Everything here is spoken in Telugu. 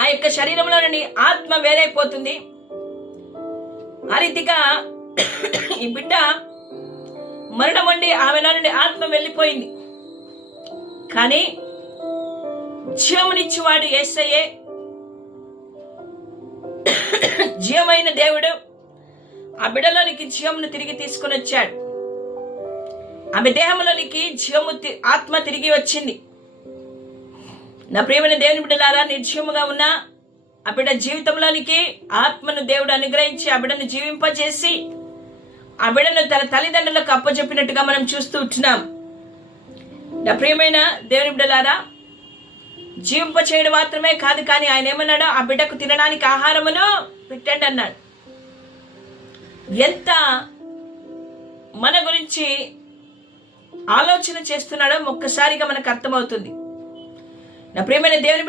ఆ యొక్క శరీరంలో నుండి ఆత్మ వేరైపోతుంది. ఆ రీతిగా ఈ బిడ్డ మరణం వండి ఆమెలో నుండి ఆత్మ వెళ్ళిపోయింది. కానీ జీవమునిచ్చేవాడు యేసయ్యే, జీవమైన దేవుడు ఆ బిడ్డలోనికి జీవమును తిరిగి తీసుకొని వచ్చాడు. ఆమె దేహంలోనికి ఆత్మ తిరిగి వచ్చింది. నా ప్రియమైన దేవుని బిడ్డలారా, నిర్జీవముగా ఉన్న ఆ బిడ్డ జీవితంలోనికి ఆత్మను దేవుడు అనుగ్రహించి ఆ బిడ్డను జీవింపజేసి ఆ బిడ్డను తన తల్లిదండ్రులకు అప్పచెప్పినట్టుగా మనం చూస్తూ ఉంటున్నాం. నా ప్రియమైన దేవుని బిడ్డలారా, జీవింప చేయడం మాత్రమే కాదు, కానీ ఆయన ఏమన్నాడో ఆ బిడ్డకు తినడానికి ఆహారమును పెట్టండి అన్నాడు. ఎంత మన గురించి ఆలోచన చేస్తున్నాడో ఒక్కసారిగా మనకు అర్థమవుతుంది. నా ప్రియమైన దేవుని